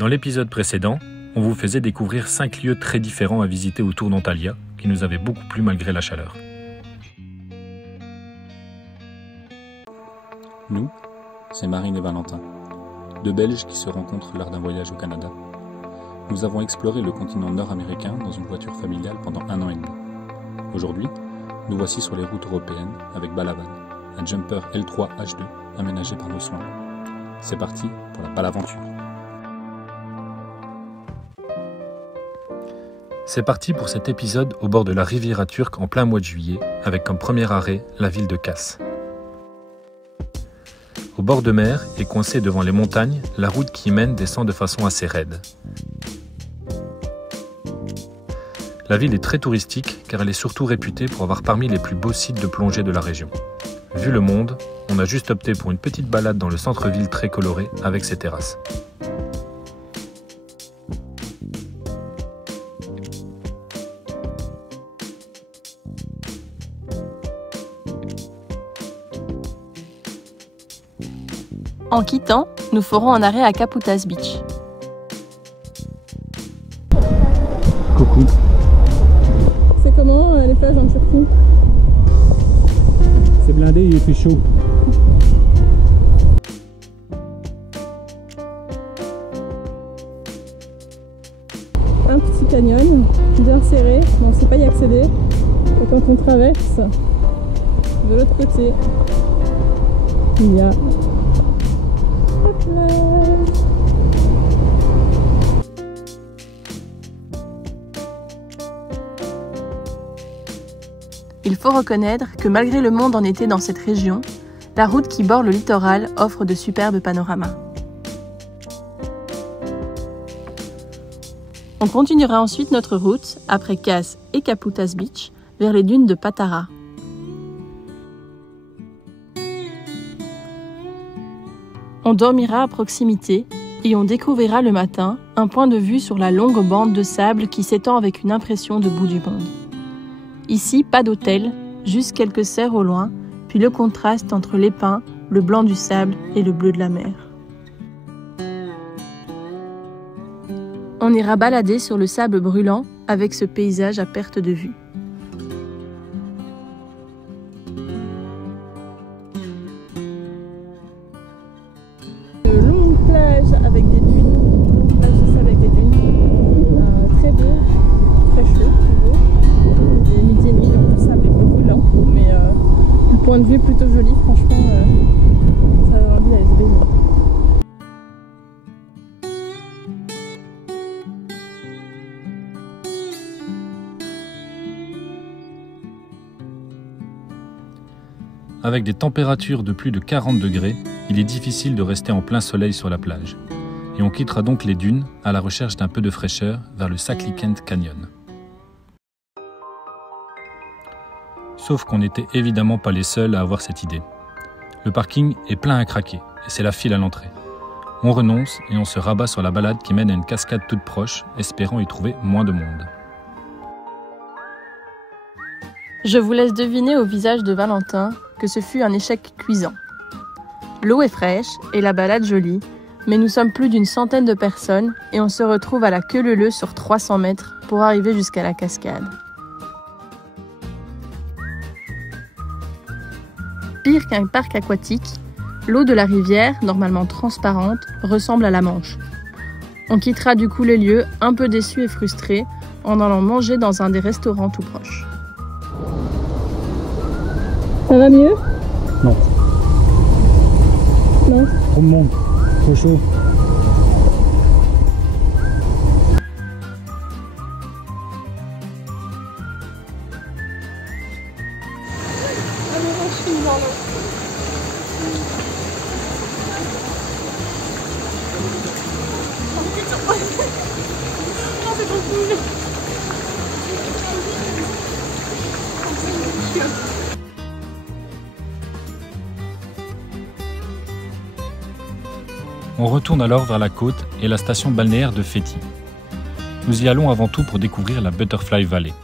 Dans l'épisode précédent, on vous faisait découvrir 5 lieux très différents à visiter autour d'Antalya, qui nous avaient beaucoup plu malgré la chaleur. Nous, c'est Marine et Valentin, deux Belges qui se rencontrent lors d'un voyage au Canada. Nous avons exploré le continent nord-américain dans une voiture familiale pendant 1 an et demi. Aujourd'hui, nous voici sur les routes européennes avec Balavan, un jumper L3 H2 aménagé par nos soins. C'est parti pour la Balaventure. C'est parti pour cet épisode au bord de la Riviera turque en plein mois de juillet, avec comme premier arrêt la ville de Kars. Au bord de mer et coincée devant les montagnes, la route qui y mène descend de façon assez raide. La ville est très touristique car elle est surtout réputée pour avoir parmi les plus beaux sites de plongée de la région. Vu le monde, on a juste opté pour une petite balade dans le centre-ville très coloré avec ses terrasses. En quittant, nous ferons un arrêt à Kaputaz Beach. Coucou. C'est comment les plages en Turquie? C'est blindé, il fait chaud. Un petit canyon, bien serré, mais on ne sait pas y accéder. Et quand on traverse, de l'autre côté, il y a la plage. Il faut reconnaître que malgré le monde en été dans cette région, la route qui borde le littoral offre de superbes panoramas. On continuera ensuite notre route, après Kars et Kaputaz Beach, vers les dunes de Patara. On dormira à proximité et on découvrira le matin un point de vue sur la longue bande de sable qui s'étend avec une impression de bout du monde. Ici, pas d'hôtel, juste quelques cerfs au loin, puis le contraste entre les pins, le blanc du sable et le bleu de la mer. On ira balader sur le sable brûlant avec ce paysage à perte de vue. De longues plages avec des dunes, plage de sable avec des dunes, très beau, très chaud, très beau. Il est midi et demi, donc le sable est beaucoup lent, mais le point de vue est plutôt joli, franchement, ça donne envie d'aller se baigner. Avec des températures de plus de 40 degrés, il est difficile de rester en plein soleil sur la plage. Et on quittera donc les dunes à la recherche d'un peu de fraîcheur vers le Saklikent Canyon. Sauf qu'on n'était évidemment pas les seuls à avoir cette idée. Le parking est plein à craquer et c'est la file à l'entrée. On renonce et on se rabat sur la balade qui mène à une cascade toute proche, espérant y trouver moins de monde. Je vous laisse deviner au visage de Valentin que ce fut un échec cuisant. L'eau est fraîche et la balade jolie, mais nous sommes plus d'une centaine de personnes et on se retrouve à la queue leu-leu sur 300 mètres pour arriver jusqu'à la cascade. Pire qu'un parc aquatique, l'eau de la rivière, normalement transparente, ressemble à la Manche. On quittera du coup les lieux un peu déçus et frustrés en allant manger dans un des restaurants tout proches. Ça va mieux? Non, Non. trop de monde, trop chaud. On retourne alors vers la côte et la station balnéaire de Fethi. Nous y allons avant tout pour découvrir la Butterfly Valley.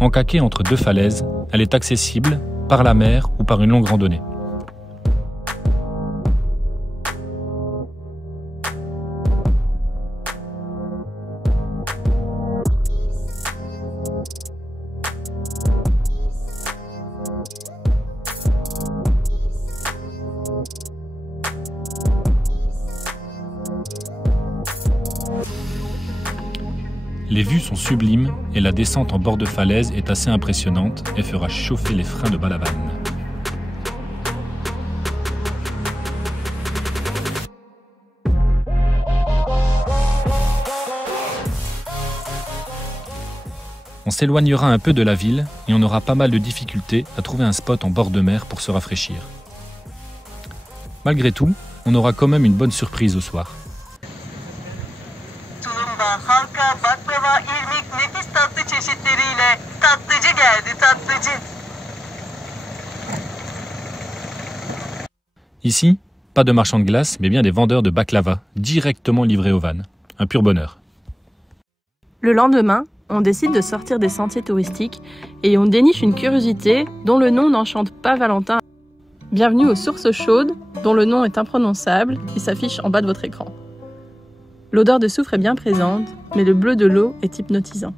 Encaquée entre deux falaises, elle est accessible par la mer ou par une longue randonnée. Les vues sont sublimes et la descente en bord de falaise est assez impressionnante et fera chauffer les freins de Balaban. On s'éloignera un peu de la ville et on aura pas mal de difficultés à trouver un spot en bord de mer pour se rafraîchir. Malgré tout, on aura quand même une bonne surprise au soir. Ici, pas de marchands de glace, mais bien des vendeurs de baklava, directement livrés au van. Un pur bonheur. Le lendemain, on décide de sortir des sentiers touristiques et on déniche une curiosité dont le nom n'enchante pas Valentin. Bienvenue aux sources chaudes, dont le nom est imprononçable et s'affiche en bas de votre écran. L'odeur de soufre est bien présente, mais le bleu de l'eau est hypnotisant.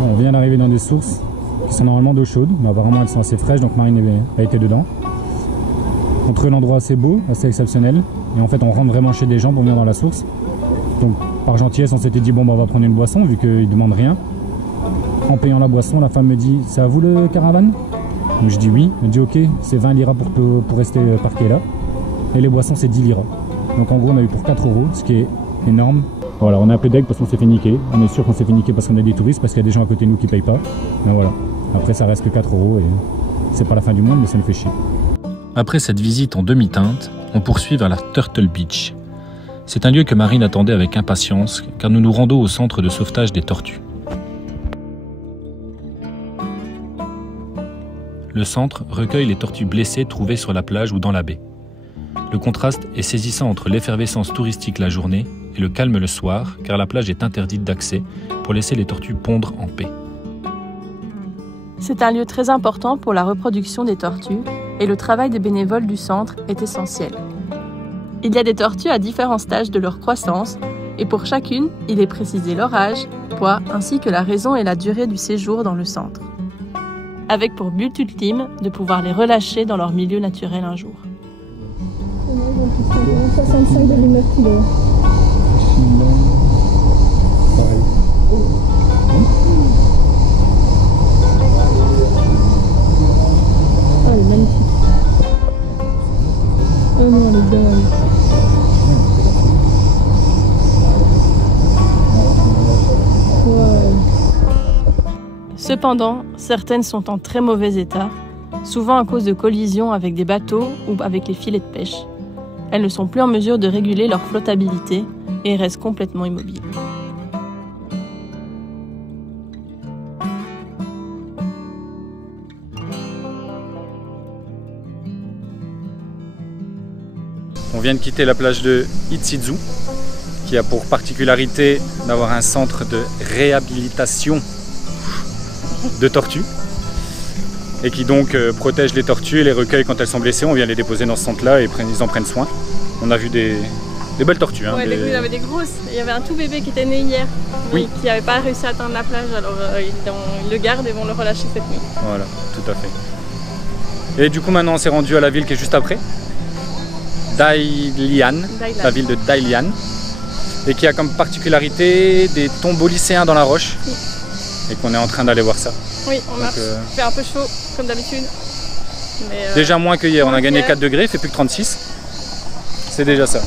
On vient d'arriver dans des sources qui sont normalement d'eau chaude, mais apparemment elles sont assez fraîches, donc Marine a été dedans. On trouve l'endroit assez beau, assez exceptionnel, et en fait on rentre vraiment chez des gens pour venir dans la source. Donc par gentillesse on s'était dit bon bah, on va prendre une boisson vu qu'ils ne demandent rien. En payant la boisson, la femme me dit c'est à vous le caravane? Donc je dis oui, elle me dit ok, c'est 20 liras pour rester parqué là, et les boissons c'est 10 liras. Donc en gros on a eu pour 4 €, ce qui est énorme. Voilà, on a appelé deg parce qu'on s'est fait niquer. On est sûr qu'on s'est fait niquer parce qu'on a des touristes, parce qu'il y a des gens à côté de nous qui payent pas. Mais voilà, après ça reste que 4 € et c'est pas la fin du monde, mais ça nous fait chier. Après cette visite en demi-teinte, on poursuit vers la Turtle Beach. C'est un lieu que Marine attendait avec impatience car nous nous rendons au centre de sauvetage des tortues. Le centre recueille les tortues blessées trouvées sur la plage ou dans la baie. Le contraste est saisissant entre l'effervescence touristique la journée et le calme le soir, car la plage est interdite d'accès pour laisser les tortues pondre en paix. C'est un lieu très important pour la reproduction des tortues et le travail des bénévoles du centre est essentiel. Il y a des tortues à différents stages de leur croissance et pour chacune, il est précisé leur âge, poids ainsi que la raison et la durée du séjour dans le centre. Avec pour but ultime de pouvoir les relâcher dans leur milieu naturel un jour. 65,9 kg. Oh, elle est magnifique. Oh non, elle est belle. Wow. Cependant, certaines sont en très mauvais état, souvent à cause de collisions avec des bateaux ou avec les filets de pêche. Elles ne sont plus en mesure de réguler leur flottabilité et restent complètement immobiles. On vient de quitter la plage de Itsizu, qui a pour particularité d'avoir un centre de réhabilitation de tortues et qui donc protège les tortues et les recueille quand elles sont blessées. On vient les déposer dans ce centre-là et ils en prennent soin. On a vu des belles tortues. Hein, ouais, il y avait des grosses. Il y avait un tout bébé qui était né hier, mais qui n'avait pas réussi à atteindre la plage, alors ils le gardent et vont le relâcher cette nuit. Voilà, tout à fait. Et du coup maintenant on s'est rendu à la ville qui est juste après, Dalian, la ville de Dalian, et qui a comme particularité des tombeaux lycéens dans la roche, et qu'on est en train d'aller voir ça. Oui, on marche. Il fait un peu chaud, comme d'habitude. Déjà moins que hier, on a gagné 4 degrés, il fait plus que 36. C'est déjà ça.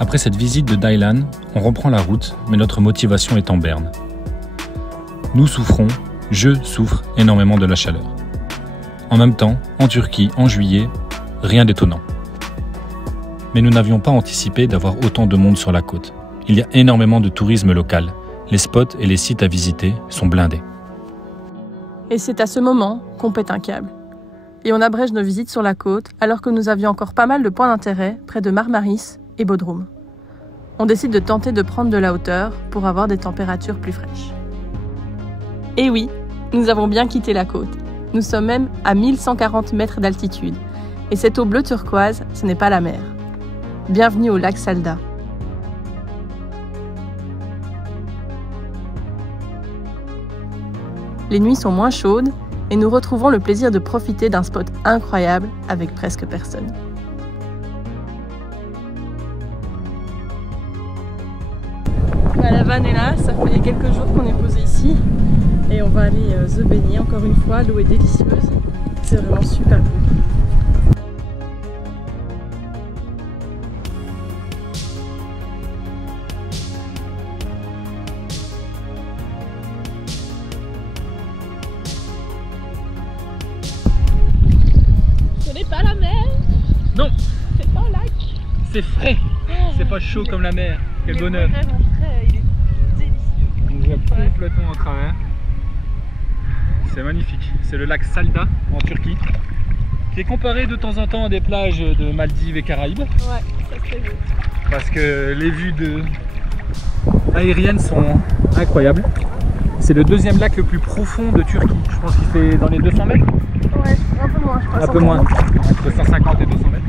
Après cette visite de Daylan, on reprend la route, mais notre motivation est en berne. Nous souffrons, je souffre énormément de la chaleur. En même temps, en Turquie, en juillet, rien d'étonnant. Mais nous n'avions pas anticipé d'avoir autant de monde sur la côte. Il y a énormément de tourisme local. Les spots et les sites à visiter sont blindés. Et c'est à ce moment qu'on pète un câble. Et on abrège nos visites sur la côte alors que nous avions encore pas mal de points d'intérêt près de Marmaris et Bodrum. On décide de tenter de prendre de la hauteur pour avoir des températures plus fraîches. Et oui, nous avons bien quitté la côte. Nous sommes même à 1140 mètres d'altitude. Et cette eau bleu turquoise, ce n'est pas la mer. Bienvenue au lac Salda. Les nuits sont moins chaudes et nous retrouvons le plaisir de profiter d'un spot incroyable avec presque personne. La vanne est là, ça fait quelques jours qu'on est posé ici et on va aller se baigner encore une fois, l'eau est délicieuse, c'est vraiment super beau. Ce n'est pas la mer. Non, C'est pas un lac. c'est frais, c'est pas chaud comme la mer, quel bonheur. Il est vraiment frais, il est délicieux. On voit complètement en travers. C'est magnifique. C'est le lac Salda en Turquie, qui est comparé de temps en temps à des plages de Maldives et Caraïbes. Ouais, ça se fait vite. Parce que les vues aériennes sont incroyables. C'est le deuxième lac le plus profond de Turquie. Je pense qu'il fait dans les 200 mètres. Ouais, un peu moins, je crois. Un peu moins, entre 150 et 200 mètres.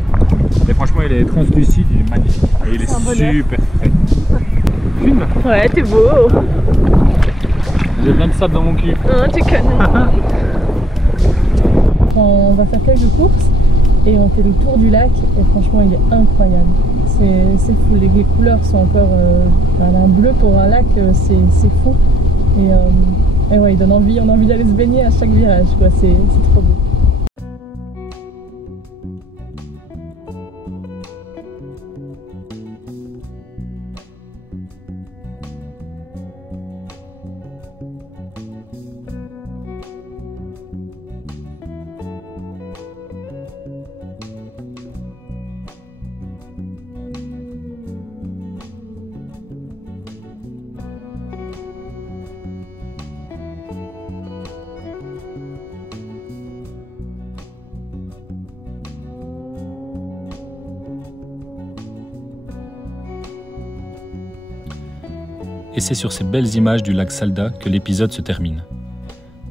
Mais franchement, il est translucide, il est magnifique. Et il est super frais. Filme. Ouais, t'es beau. J'ai plein de sable dans mon cul. Oh, tu connais. On va faire quelques courses et on fait le tour du lac et franchement il est incroyable. C'est fou, les couleurs sont encore un bleu pour un lac, c'est fou. Et ouais, il donne envie, on a envie d'aller se baigner à chaque virage, quoi. C'est trop beau. Et c'est sur ces belles images du lac Salda que l'épisode se termine.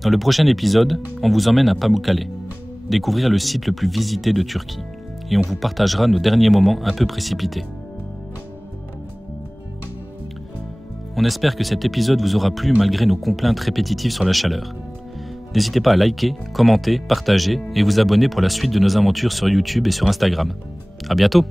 Dans le prochain épisode, on vous emmène à Pamukkale, découvrir le site le plus visité de Turquie, et on vous partagera nos derniers moments un peu précipités. On espère que cet épisode vous aura plu malgré nos complaintes répétitives sur la chaleur. N'hésitez pas à liker, commenter, partager et vous abonner pour la suite de nos aventures sur YouTube et sur Instagram. À bientôt!